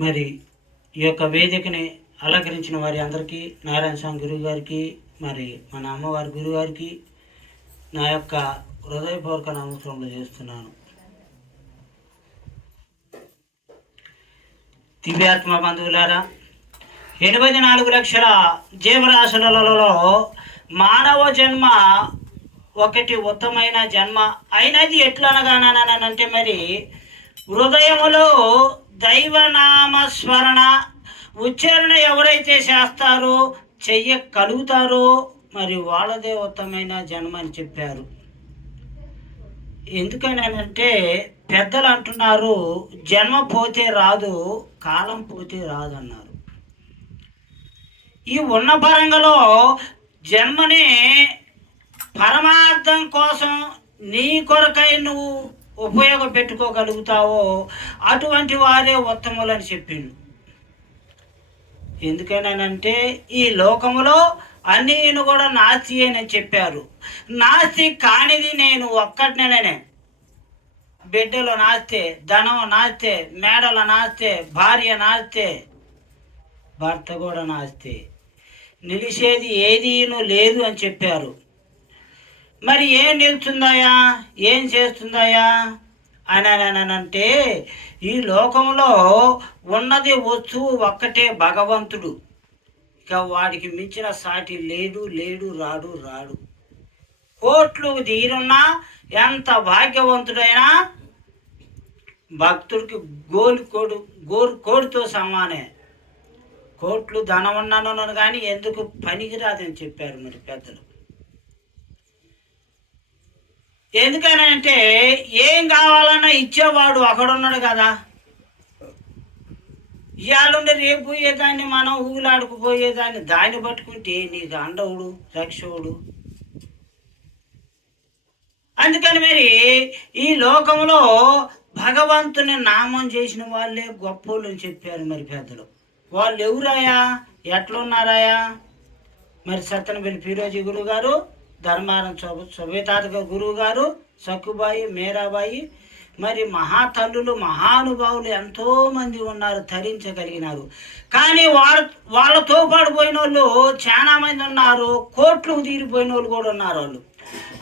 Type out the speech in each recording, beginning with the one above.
మరి ఈ యొక్క వేదికని అలంకరించిన వారి అందరికీ, నారాయణ స్వామి గురువు గారికి, మరి మన అమ్మవారి గురువు గారికి నా యొక్క హృదయపూర్వక నమస్కారములు చేస్తున్నాను. దివ్యాత్మ బంధువులారా, 84 లక్షల జీవరాశులలో మానవ జన్మ ఒకటి ఉత్తమైన జన్మ అయినది ఎట్లనగానంటే, మరి హృదయములో దైవనామస్మరణ ఉచ్చారణ ఎవరైతే చేస్తారో చెయ్యగలుగుతారో మరి వాళ్ళదే ఉత్తమైన జన్మ అని చెప్పారు. ఎందుకనంటే పెద్దలు అంటున్నారు, జన్మ పోతే రాదు, కాలం పోతే రాదు అన్నారు. ఈ ఉన్న పరంగలో జన్మని పరమార్థం కోసం నీ కొరకై నువ్వు ఉపయోగపెట్టుకోగలుగుతావో అటువంటి వారే ఉత్తములని చెప్పిండు. ఎందుకనంటే ఈ లోకములో అన్నీను కూడా నాస్తి అని చెప్పారు. నాస్తి కానిది నేను ఒక్కటినే. బిడ్డలు నాస్తే, ధనం నాస్తే, మేడలు నాస్తే, భార్య నాస్తే, భర్త కూడా నాస్తే, నిలిచేది ఏదీను లేదు అని చెప్పారు. మరి ఏం నిలుస్తుందాయా, ఏం చేస్తుందాయా అని అంటే, ఈ లోకంలో ఉన్నది వస్తువు ఒక్కటే భగవంతుడు. ఇక వాడికి మించిన సాటి లేడు, రాడు. కోట్లు తీరున్నా, ఎంత భాగ్యవంతుడైనా భక్తుడికి గోరుకోడితో సమానే. కోట్లు ధనం ఉన్నాను కానీ ఎందుకు పనికిరాదని చెప్పారు మరి పెద్దలు. ఎందుకనంటే ఏం కావాలన్నా ఇచ్చేవాడు ఒకడున్నాడు కదా. ఇవాళుండి రేపు పోయేదాన్ని మనం ఊగులాడుకుపోయేదాన్ని దాన్ని పట్టుకుంటే నీకు అండవుడు, రక్షవుడు. అందుకని మరి ఈ లోకంలో భగవంతుని నామం చేసిన వాళ్ళే గొప్పోళ్ళు అని చెప్పారు మరి పెద్దలు. వాళ్ళు ఎవరాయా, ఎట్లున్నారాయా? మరి సత్తెనపల్లి ఫిరోజీ గురువు గారు, ధర్మారం సుబేతాత గురువు గారు, సక్కుబాయి, మేరాబాయి, మరి మహాతల్లులు, మహానుభావులు ఎంతోమంది ఉన్నారు, తరించగలిగినారు. కానీ వాళ్ళతో పాడిపోయిన వాళ్ళు చాలా మంది ఉన్నారు, కోట్లు తీరిపోయిన వాళ్ళు కూడా ఉన్నారు.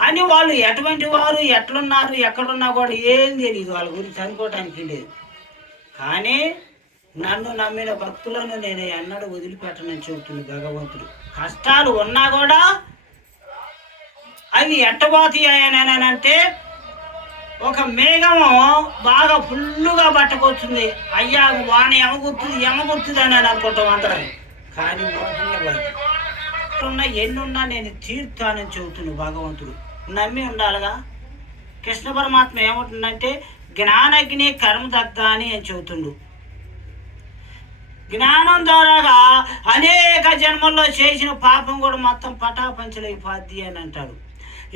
అని వాళ్ళు ఎటువంటి వారు, ఎట్లున్నారు, ఎక్కడున్నా కూడా ఏం తెలియదు, వాళ్ళ గురించి అనుకోవటానికి లేదు. కానీ నన్ను నమ్మిన భక్తులను నేను ఎన్నడూ వదిలిపెట్టనని చెబుతుంది భగవంతుడు. కష్టాలు ఉన్నా కూడా అవి ఎట్టబోతాయనంటే, ఒక మేఘము బాగా ఫుల్లుగా పట్టుకొస్తుంది, అయ్యా వాణి ఎమగుర్తుంది అని అనుకుంటాం అందరం. కానీ ఎన్నున్నా నేను తీర్తానని చెబుతున్నాను భగవంతుడు. నమ్మి ఉండాలిగా. కృష్ణ పరమాత్మ ఏమంటుందంటే, జ్ఞానగ్ని కర్మదగ్ధాని అని చెబుతుండు. జ్ఞానం ద్వారాగా అనేక జన్మల్లో చేసిన పాపం కూడా మొత్తం పటాపంచలైపోద్ది అని అంటాడు.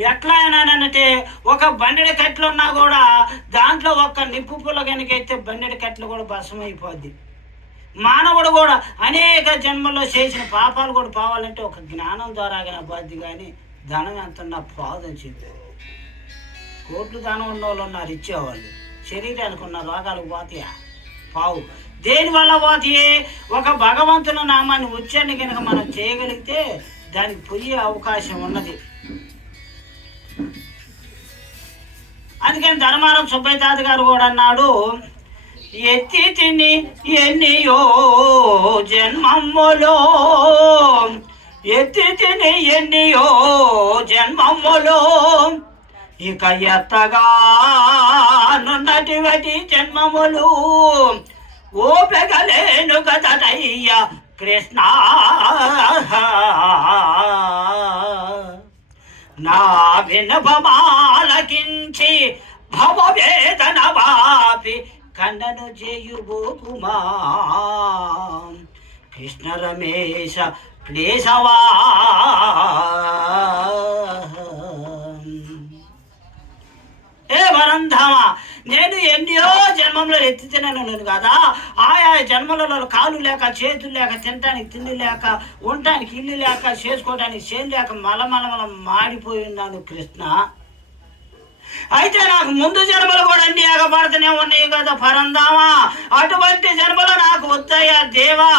ఎట్లా అంటే, ఒక బండెడి కట్టెలు ఉన్నా కూడా దాంట్లో ఒక్క నిప్పు పుల్ల కనుకైతే బండెడి కట్టెలు కూడా భస్మైపోద్ది. మానవుడు కూడా అనేక జన్మల్లో చేసిన పాపాలు కూడా పోవాలంటే ఒక జ్ఞానం ద్వారాగానే పోద్ది. కానీ ధనం ఎంత ఉన్నా పోదని చెప్పారు. కోట్లు ధనం ఉన్న వాళ్ళు ఉన్నారు, ఇచ్చేవాళ్ళు. శరీరానికి ఉన్న రోగాలకు పోతాయా? పావు. దేనివల్ల పోతాయి? ఒక భగవంతుని నామాన్ని ఉచ్చారణ కనుక మనం చేయగలిగితే దానికి పోయే అవకాశం ఉన్నది. అందుకని ధర్మారం సుబ్బయ్య తాత గారు కూడా అన్నాడు, ఎత్తి తిని ఎన్నియో జన్మములో, ఎత్తి తిని ఎన్నియో జన్మములో, ఇక ఎత్తగానున్నటువంటి జన్మములు ఓపెగలేను కదయ్య కృష్ణ. నా వినభమాలకించి భవవేదన వాపి కన్నను చేయుబోకుమా కృష్ణ రమేశ క్లేశవా. ఏ వరంధామా, నేను ఎన్నో జన్మంలో ఎత్తితేనను కదా. ఆయా జన్మలలో కాళ్ళు లేక, చేతులు లేక, తినటానికి తిండి లేక, ఉండటానికి ఇల్లు లేక, చేసుకోవడానికి చేను లేక మలమలమల మాడిపోయి ఉన్నాను కృష్ణ. అయితే నాకు ముందు జన్మలు కూడా అన్ని ఏగపడుతూనే ఉన్నాయి కదా పరంధామా. అటువంటి జన్మలో నాకు దేవా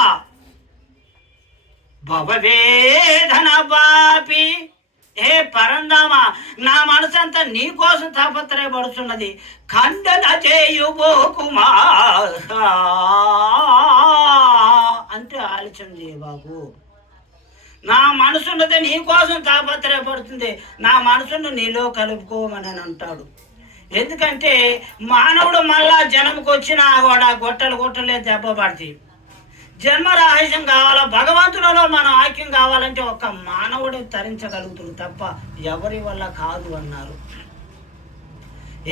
భవవేదన బాపి, హే పరందామ, నా మనసంతా నీ కోసం తాపత్రయపడుతున్నది, ఖండన చేయుబోకుమా అంటే ఆలోచన చేయ బాబు. నా మనసున్నది నీ కోసం తాపత్రయపడుతుంది, నా మనసును నీలో కలుపుకోమని అంటాడు. ఎందుకంటే మానవుడు మళ్ళా జన్మకు వచ్చినా కూడా గొట్టలే దెబ్బ పడతాయి. జన్మ రహస్యం కావాలా, భగవంతులలో మనం ఐక్యం కావాలంటే ఒక మానవుడే తరించగలుగుతుంది తప్ప ఎవరి వల్ల కాదు అన్నారు.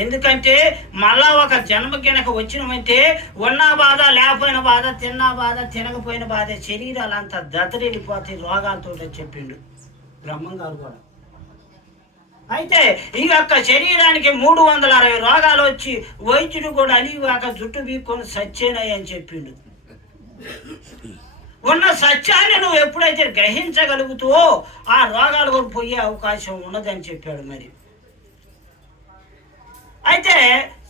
ఎందుకంటే మళ్ళా ఒక జన్మ కినక వచ్చినమంటే ఉన్న బాధ, లేకపోయిన బాధ, తిన్న బాధ, తినకపోయిన బాధ, శరీరాలంతా దద్దరిల్లిపోతాయి రోగాలతో చెప్పిండు బ్రహ్మంగారు కూడా. అయితే ఈ యొక్క శరీరానికి 360 రోగాలు వచ్చి వైద్యుడు కూడా అలివాక జుట్టు బీక్కొని సచ్చేనాయి అని చెప్పిండు. ఉన్న సత్యాన్ని నువ్వు ఎప్పుడైతే గ్రహించగలుగుతావో ఆ రోగాలు కూడా పోయే అవకాశం ఉన్నదని చెప్పాడు. మరి అయితే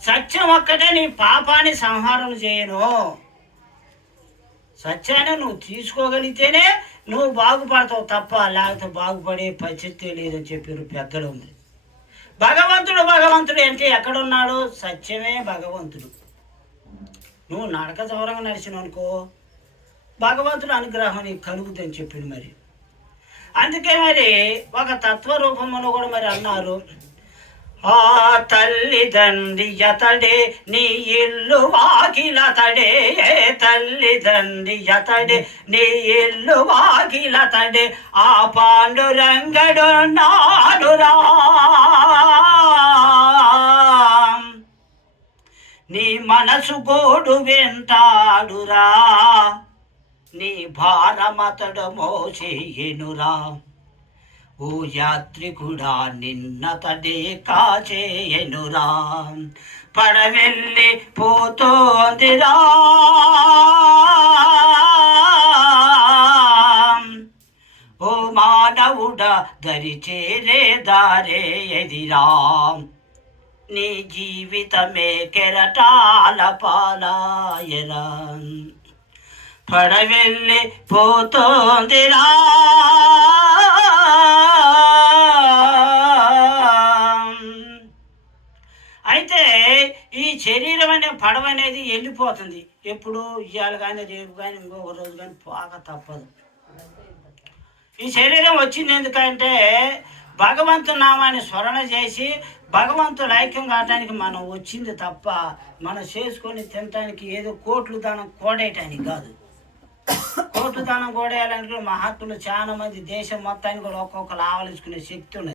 సత్యం ఒక్కటే నీ పాపాన్ని సంహారం చేయను. సత్యాన్ని నువ్వు తీసుకోగలిగితేనే నువ్వు బాగుపడతావు తప్ప లేకపోతే బాగుపడే పరిస్థితి లేదని చెప్పారు పెద్దలు. భగవంతుడు అంటే ఎక్కడున్నాడు? సత్యమే భగవంతుడు. నువ్వు నడక దూరంగా నడిచినావు అనుకో, భగవంతుడు అనుగ్రహం నీకు కలుగుతుందని చెప్పిండు. మరి అందుకే మరి ఒక తత్వ రూపంలో కూడా మరి అన్నారు, ఆ తల్లిదండ్రి అతడే నీ ఇల్లు వాకిలతడే, తల్లిదండ్రి అతడే నీ ఇల్లు వాకిలతడే, ఆ పాండురంగడు నాడురా, నీ మనసు గోడు వెంటాడురా, నీ భారమతడు మోసేయునురా, ఓ యాత్రికుడా నిన్నతడే కాచేయనురా, పడవెళ్ళి పోతోందిరా, ఓ మానవుడా దరి చేరే దారే ఎదిరా, నీ జీవితమే కెరటాల పాలాయరా, పడవెళ్ళి పోతోందిరా. అయితే ఈ శరీరం అనే పడవ అనేది వెళ్ళిపోతుంది. ఎప్పుడు ఇవాళ కానీ రేపు కానీ ఇంకొక రోజు కానీ పోక తప్పదు. ఈ శరీరం వచ్చింది ఎందుకంటే భగవంతు నామాన్ని స్మరణ చేసి భగవంతుడు ఐక్యం కావటానికి మనం వచ్చింది తప్ప మనం చేసుకొని తినటానికి ఏదో కోట్లు దానం కోడేయటానికి కాదు. కోట్లు దానం కోడేయాలంటే మహాత్ములు చాలా మంది దేశం మొత్తానికి కూడా ఒక్కొక్కరు ఆవలించుకునే శక్తి ఉన్నది.